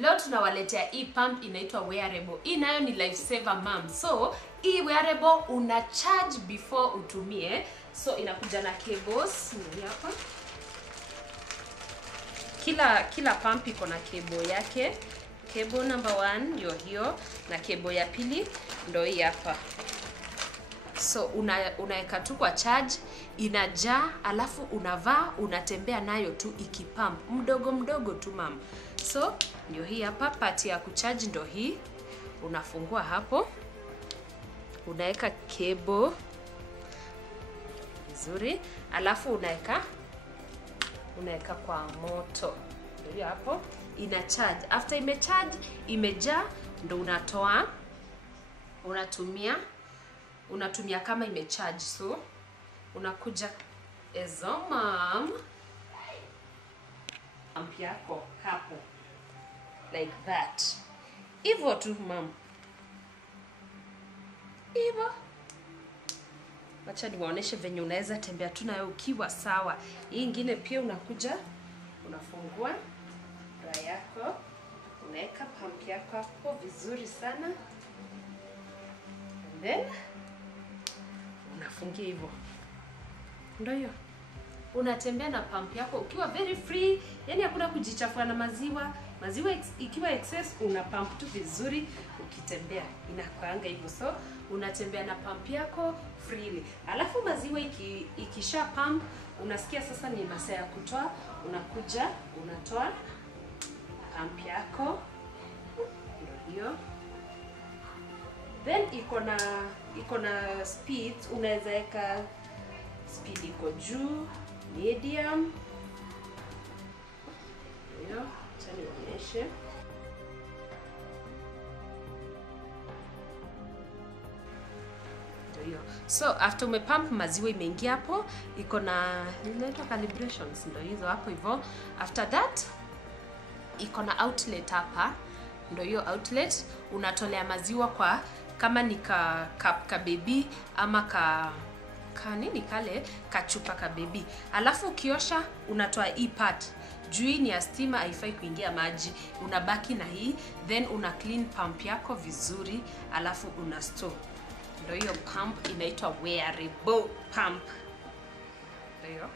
Leo tunawaletea hii pump inaitwa wearable. Hii nayo ni lifesaver mom. So, hii wearable una charge before utumie. So, inakuja na cables. Ni hapa. Kila pump iko na cable yake. Cable number 1 ndio hiyo na cable ya pili ndio hii hapa. So unaweka tu kwa charge, inajaa, alafu unavaa, unatembea nayo tu ikipump mdogo mdogo tu mam. So ndio hii hapa, pati ya kucharge ndio hii. Unafungua hapo, unaweka cable vizuri, alafu unaweka kwa moto. Ndio hapo ina charge. After imecharge, imejaa, ndo unatoa, unatumia kama imecharge. So unakuja ezo mom pump yako hapo like that. Hivyo tu mom, hivyo. Acha niwaoneshe venye unaweza tembea tu nayo ukiwa sawa. Hii ingine pia unakuja, unafungua bra yako, unaweka pump yako hapo vizuri sana, and then unafungia hivyo. Ndio hiyo. Unatembea na pump yako ukiwa very free, yani hakuna kujichafua na maziwa. Maziwa ikiwa excess una pump tu vizuri ukitembea. Inakuanga hivyo. So unatembea na pump yako freely. Alafu maziwa ikisha pump, unasikia sasa ni masaa ya kutoa, unakuja unatoa pump yako. Ndio hiyo. Then iko na speed, unaweza weka speed iko juu, medium. Ndio, acha nionyeshe. Ndio. So after umepump, maziwa imeingia hapo, iko na inaitwa calibrations, ndio hizo hapo hivyo. After that iko na outlet hapa. Ndio hiyo outlet, unatolea maziwa kwa kama ni ka baby ama ka nini kale kachupa ka baby. Alafu ukiosha unatoa hii part. Juu ni ya stima, haifai kuingia maji. Unabaki na hii, then una clean pump yako vizuri, alafu una store. Ndio hiyo pump inaitwa wearable pump. Ndio hiyo.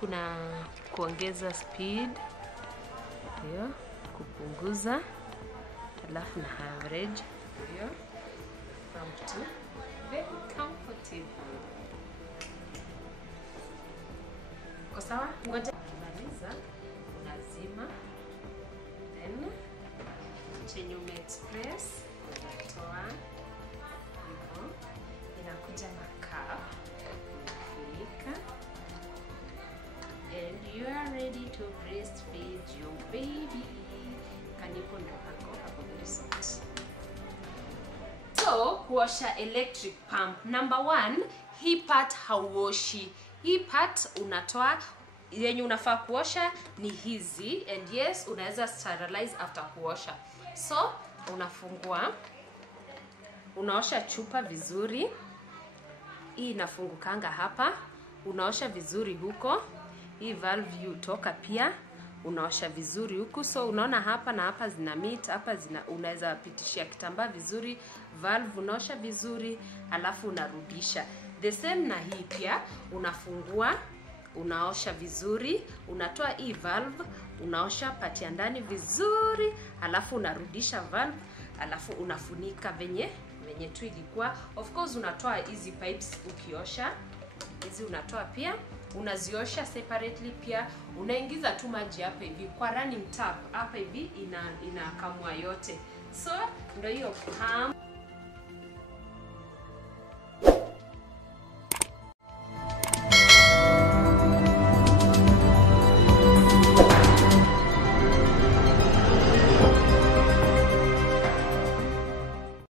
Kuna kuongeza speed, ndio, kupunguza, alafu na average, ndio. Very comfortable. sawa. Ngoja kumaliza, unazima, then chenye umeexpress unatoa hivyo, inakuja na cup, unafunika, and you are ready to breastfeed your baby. Kanipo ndo hapo very soft. So kuosha electric pump, number 1, hii part hauoshi. Hii part unatoa, yenye unafaa kuosha ni hizi, and yes, unaweza sterilize after kuosha. So unafungua, unaosha chupa vizuri, hii inafungukanga hapa, unaosha vizuri huko, hii valve utoka pia, unaosha vizuri huku. So unaona hapa na hapa zina meet, hapa unaweza pitishia kitambaa vizuri, valve unaosha vizuri, alafu unarudisha. The same na hii pia, unafungua, unaosha vizuri, unatoa hii valve, unaosha pati ya ndani vizuri, alafu unarudisha valve, alafu unafunika venye tu ilikuwa. Of course unatoa hizi pipes ukiosha. Hizi unatoa pia, unaziosha separately pia, unaingiza tu maji hapa hivi kwa running tap hapa hivi, inakamua yote. So ndio hiyo pump.